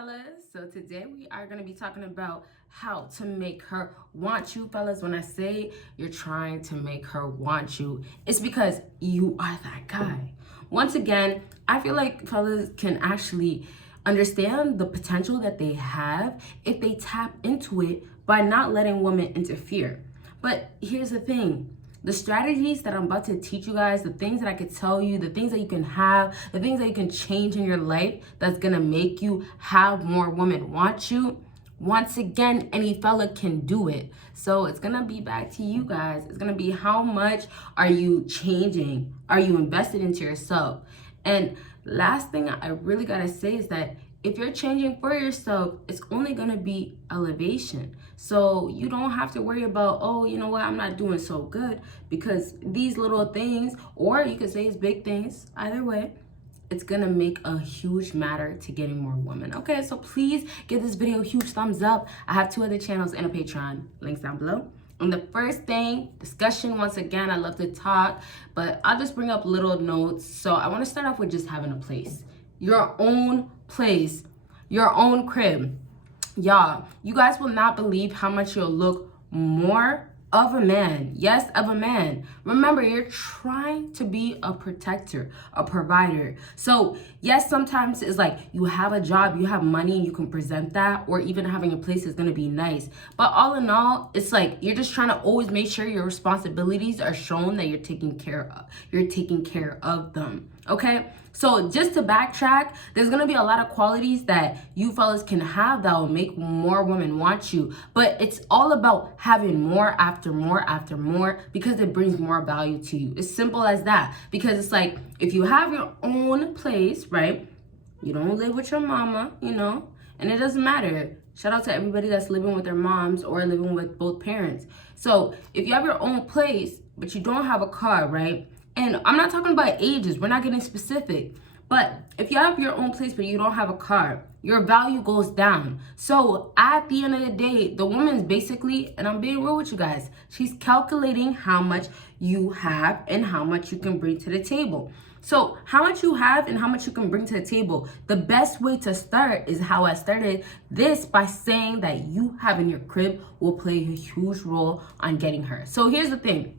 fellas. So today we are going to be talking about how to make her want you, fellas. When I say you're trying to make her want you, it's because you are that guy. Once again, I feel like fellas can actually understand the potential that they have if they tap into it by not letting women interfere. But here's the thing. The strategies that I'm about to teach you guys, the things that I could tell you, the things that you can have, the things that you can change in your life that's gonna make you have more women want you. Once again, any fella can do it. So it's gonna be back to you guys. It's gonna be how much are you changing? Are you invested into yourself? And last thing I really gotta say is that if you're changing for yourself, it's only gonna be elevation. So you don't have to worry about, oh, you know what, I'm not doing so good, because these little things, or you could say it's big things, either way, it's gonna make a huge matter to getting more women. Okay, so please give this video a huge thumbs up. I have 2 other channels and a Patreon, links down below. And the first thing, discussion. Once again, I love to talk, but I'll just bring up little notes. So I wanna start off with just having a place. Your own place, your own crib. Y'all, you guys will not believe how much you'll look more of a man. Yes, of a man. Remember, you're trying to be a protector, a provider. So yes, sometimes it's like you have a job, you have money, and you can present that, or even having a place is gonna be nice. But all in all, it's like you're just trying to always make sure your responsibilities are shown, that you're taking care of. You're taking care of them. Okay? So just to backtrack, there's gonna be a lot of qualities that you fellas can have that will make more women want you. But it's all about having more after more after more, because it brings more value to you. It's simple as that. Because it's like, if you have your own place, right? You don't live with your mama, you know, and it doesn't matter. Shout out to everybody that's living with their moms or living with both parents. So if you have your own place, but you don't have a car, right? And I'm not talking about ages, we're not getting specific. But if you have your own place but you don't have a car, your value goes down. So at the end of the day, the woman's basically, and I'm being real with you guys, she's calculating how much you have and how much you can bring to the table. So how much you have and how much you can bring to the table, the best way to start is how I started this, by saying that you having your crib will play a huge role on getting her. So here's the thing.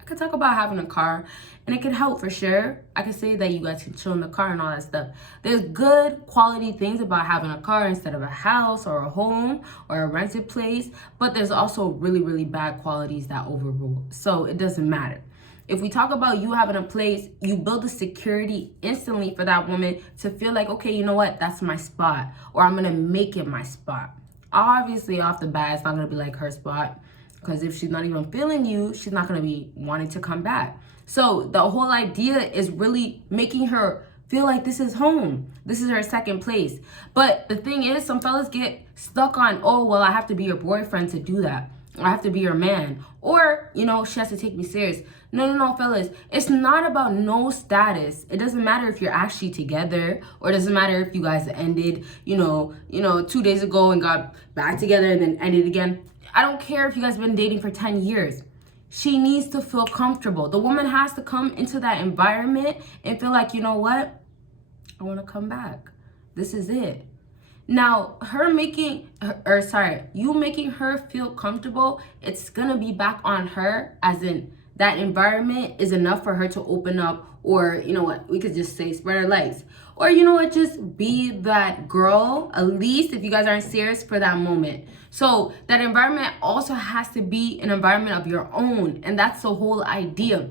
I could talk about having a car, and it could help for sure. I could say that you guys can chill in the car and all that stuff. There's good quality things about having a car instead of a house or a home or a rented place, but there's also really, really bad qualities that overrule. So it doesn't matter. If we talk about you having a place, you build a security instantly for that woman to feel like, okay, you know what, that's my spot, or I'm gonna make it my spot. Obviously, off the bat, it's not gonna be like her spot, because if she's not even feeling you, she's not gonna be wanting to come back. So the whole idea is really making her feel like this is home. This is her second place. But the thing is, some fellas get stuck on, oh, well, I have to be your boyfriend to do that. Or I have to be your man. Or, you know, she has to take me serious. No, fellas. It's not about no status. It doesn't matter if you're actually together, or it doesn't matter if you guys ended, you know, 2 days ago and got back together and then ended again. I don't care if you guys have been dating for 10 years. She needs to feel comfortable. The woman has to come into that environment and feel like, you know what? I want to come back. This is it. Now, you making her feel comfortable, it's going to be back on her, as in that environment is enough for her to open up, or, you know what, we could just say spread her legs. Or, you know what, just be that girl, at least if you guys aren't serious, for that moment. So that environment also has to be an environment of your own. And that's the whole idea.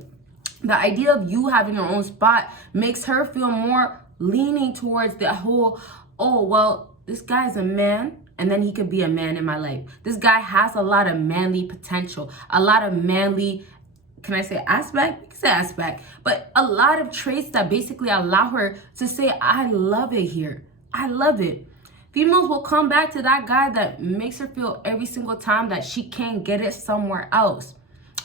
The idea of you having your own spot makes her feel more leaning towards the whole, oh, well, this guy's a man, and then he could be a man in my life. This guy has a lot of manly potential, a lot of manly, can I say aspect? You can say aspect, but a lot of traits that basically allow her to say, I love it here. I love it. Females will come back to that guy that makes her feel every single time that she can't get it somewhere else.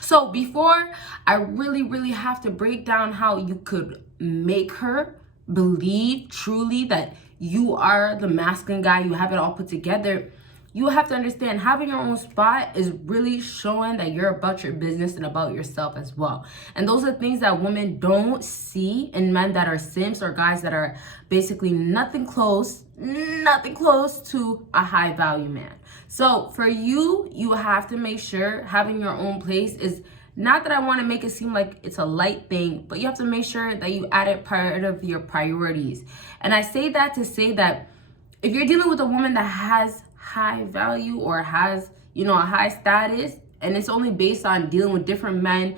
So before I really have to break down how you could make her believe truly that you are the masculine guy, you have it all put together, you have to understand having your own spot is really showing that you're about your business and about yourself as well. And those are things that women don't see in men that are simps, or guys that are basically nothing close nothing close to a high value man. So for you, you have to make sure having your own place is not that I want to make it seem like it's a light thing, but you have to make sure that you add it part of your priorities. And I say that to say that if you're dealing with a woman that has high value or has, you know, a high status, and it's only based on dealing with different men,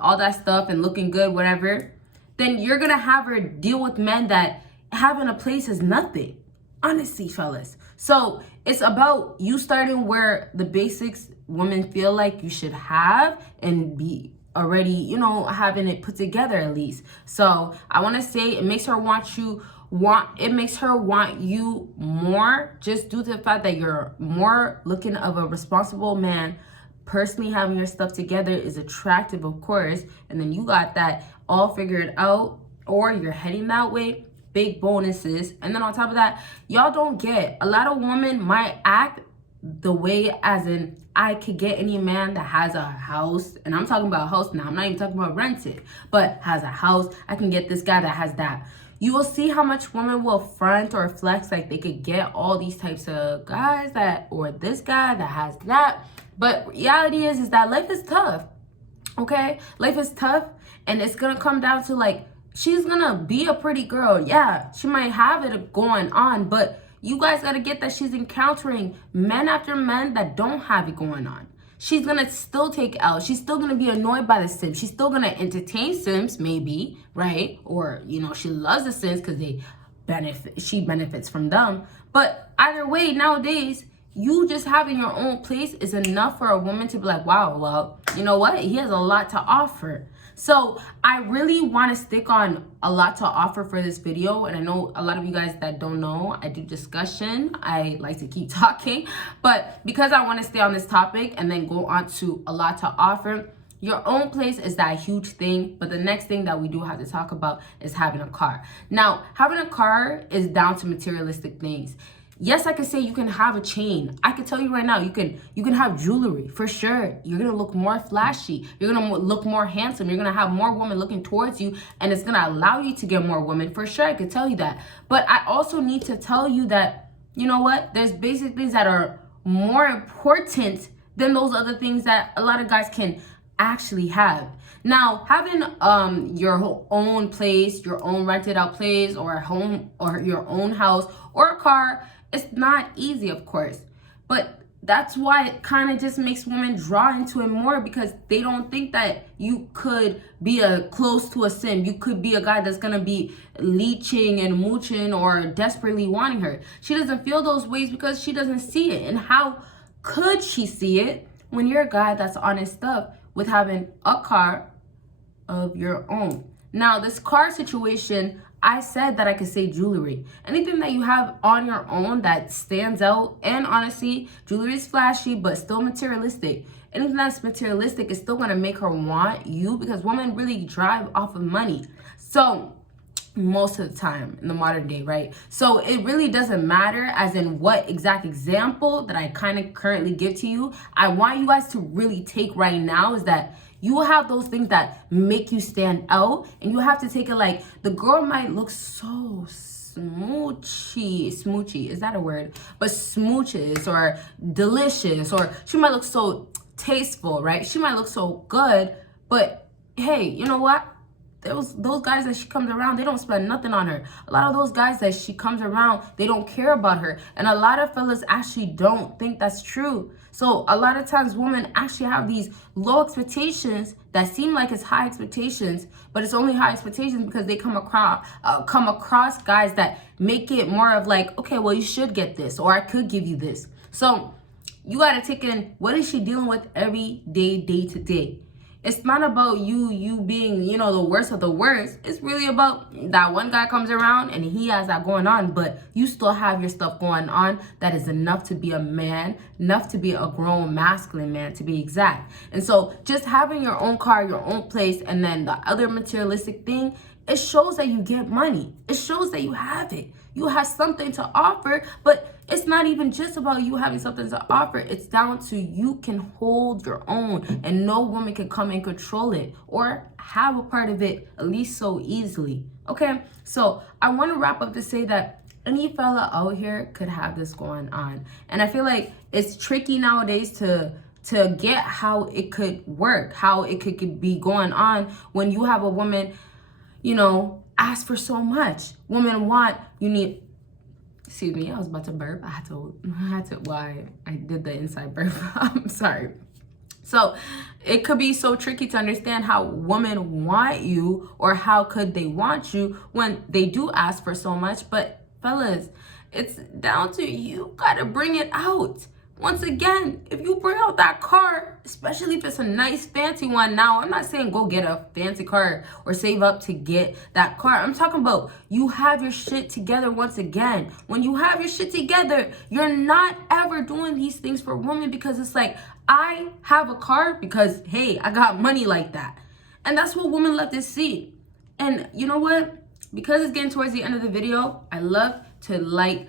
all that stuff and looking good, whatever, then you're gonna have her deal with men that having a place is nothing. Honestly, fellas. So it's about you starting where the basics women feel like you should have and be already, you know, having it put together at least. So I want to say it makes her want you more, just due to the fact that you're more looking of a responsible man. Personally, having your stuff together is attractive, of course, and then you got that all figured out, or you're heading that way. Big bonuses. And then on top of that, y'all don't get, a lot of women might act the way as in, I could get any man that has a house, and I'm talking about a house now, I'm not even talking about rented, but has a house. I can get this guy that has that. You will see how much women will front or flex like they could get all these types of guys that, or this guy that has that. But reality is that life is tough. Okay, life is tough, and it's gonna come down to like, she's gonna be a pretty girl. Yeah, she might have it going on, but you guys gotta get that she's encountering men after men that don't have it going on. She's gonna still take L. She's still gonna be annoyed by the Sims. She's still gonna entertain Sims, maybe, right? Or, you know, she loves the Sims because she benefits from them. But either way, nowadays, you just having your own place is enough for a woman to be like, wow, well, you know what? He has a lot to offer. So I really want to stick on a lot to offer for this video. And I know a lot of you guys that don't know, I do discussion. I like to keep talking. But because I want to stay on this topic and then go on to a lot to offer, your own place is that huge thing. But the next thing that we do have to talk about is having a car. Now, having a car is down to materialistic things. Yes, I could say you can have a chain. I can tell you right now, you can have jewelry for sure. You're gonna look more flashy. You're gonna look more handsome. You're gonna have more women looking towards you, and it's gonna allow you to get more women for sure. I can tell you that. But I also need to tell you that, you know what? There's basic things that are more important than those other things that a lot of guys can actually have. Now, having your own place, your own rented out place, or a home, or your own house, or a car, it's not easy, of course, but that's why it kind of just makes women draw into it more, because they don't think that you could be close to a sim. You could be a guy that's gonna be leeching and mooching or desperately wanting her. She doesn't feel those ways because she doesn't see it. And how could she see it when you're a guy that's on his stuff with having a car of your own? Now, this car situation, I said that I could say jewelry. Anything that you have on your own that stands out, and honestly, jewelry is flashy, but still materialistic. Anything that's materialistic is still gonna make her want you, because women really drive off of money. So, most of the time in the modern day, right? So it really doesn't matter as in what exact example that I kind of currently give to you. I want you guys to really take right now is that you will have those things that make you stand out, and you have to take it like, the girl might look so smoochy, is that a word? But smooches, or delicious, or she might look so tasteful, right? She might look so good, but hey, you know what? Those guys that she comes around, they don't spend nothing on her. A lot of those guys that she comes around, they don't care about her. And a lot of fellas actually don't think that's true. So a lot of times women actually have these low expectations that seem like it's high expectations, but it's only high expectations because they come across guys that make it more of like, okay, well, you should get this, or I could give you this. So you got to take in, what is she dealing with every day, day to day? It's not about you being, you know, the worst of the worst. It's really about that one guy comes around and he has that going on, but you still have your stuff going on that is enough to be a man, enough to be a grown masculine man, to be exact. And so just having your own car, your own place, and then the other materialistic thing, it shows that you get money. It shows that you have it. You have something to offer, but it's not even just about you having something to offer. It's down to you can hold your own, and no woman can come and control it or have a part of it, at least so easily. Okay, so I want to wrap up to say that any fella out here could have this going on. And I feel like it's tricky nowadays to get how it could work, how it could be going on when you have a woman, you know, ask for so much. Women want, you need, excuse me, I was about to burp. I had to, why I did the inside burp. I'm sorry. So it could be so tricky to understand how women want you, or how could they want you when they do ask for so much. But fellas, it's down to you gotta bring it out. Once again, if you bring out that car, especially if it's a nice fancy one. Now, I'm not saying go get a fancy car or save up to get that car. I'm talking about you have your shit together. Once again, when you have your shit together, you're not ever doing these things for women because it's like, I have a car because, hey, I got money like that. And that's what women love to see. And you know what? Because it's getting towards the end of the video, I love to love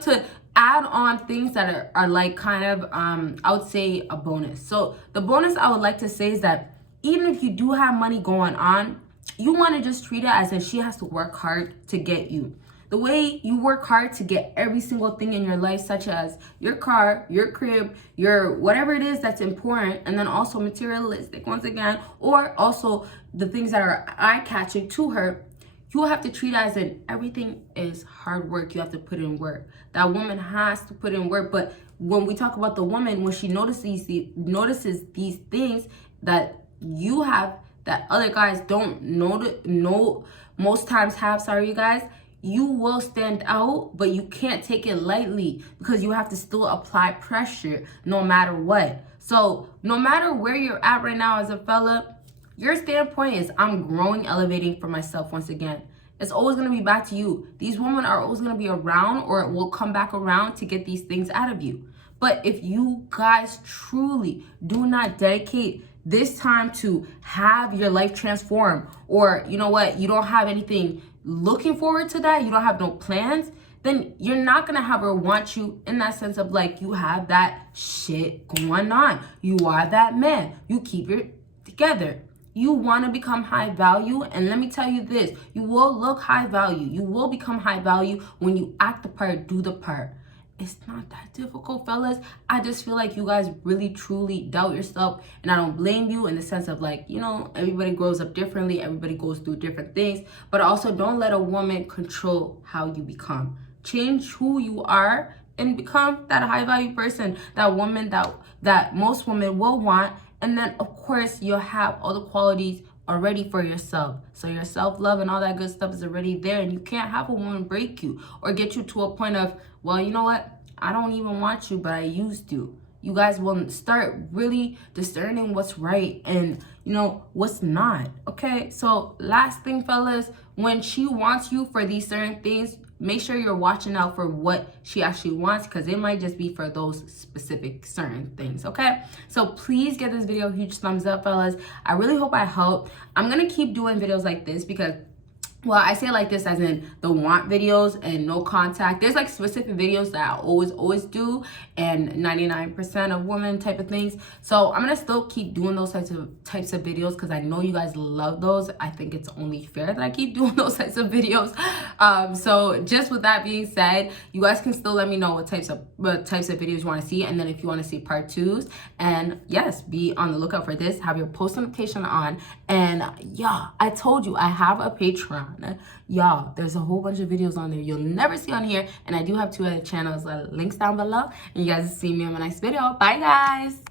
to add on things that are like kind of, I would say a bonus. So the bonus I would like to say is that even if you do have money going on, you want to just treat it as if she has to work hard to get you. The way you work hard to get every single thing in your life, such as your car, your crib, your whatever it is that's important, and then also materialistic once again, or also the things that are eye-catching to her, you have to treat it as in everything is hard work. You have to put in work. That woman has to put in work. But when we talk about the woman, when she notices these things that you have that other guys don't most times have, sorry you guys, you will stand out, but you can't take it lightly because you have to still apply pressure no matter what. So no matter where you're at right now as a fella, your standpoint is I'm growing, elevating for myself once again. It's always going to be back to you. These women are always going to be around, or it will come back around to get these things out of you. But if you guys truly do not dedicate this time to have your life transform, or you know what, you don't have anything looking forward to that, you don't have no plans, then you're not gonna have her want you in that sense of like you have that shit going on. You are that man. You keep it together. You want to become high value, and let me tell you this, you will look high value. You will become high value when you act the part, do the part. It's not that difficult, fellas. I just feel like you guys really truly doubt yourself, and I don't blame you in the sense of like, you know, everybody grows up differently, everybody goes through different things, but also don't let a woman control how you become. Change who you are and become that high value person, that woman that most women will want. And then of course you'll have all the qualities already for yourself. So your self-love and all that good stuff is already there, and you can't have a woman break you or get you to a point of, well, you know what? I don't even want you, but I used to. You guys will start really discerning what's right and, you know, what's not. Okay? So last thing, fellas, when she wants you for these certain things, make sure you're watching out for what she actually wants, because it might just be for those specific certain things. Okay, so please give this video a huge thumbs up, fellas. I really hope I helped. I'm gonna keep doing videos like this because, well, I say like this as in the want videos and no contact. There's like specific videos that I always do, and 99% of women type of things. So I'm gonna still keep doing those types of videos because I know you guys love those. I think it's only fair that I keep doing those types of videos. So just with that being said, you guys can still let me know what types of videos you want to see, and then if you want to see part 2s. And yes, be on the lookout for this. Have your post notification on, and yeah, I told you I have a Patreon. Y'all, there's a whole bunch of videos on there you'll never see on here, and I do have 2 other channels, links down below, and you guys will see me in my next video. Bye guys.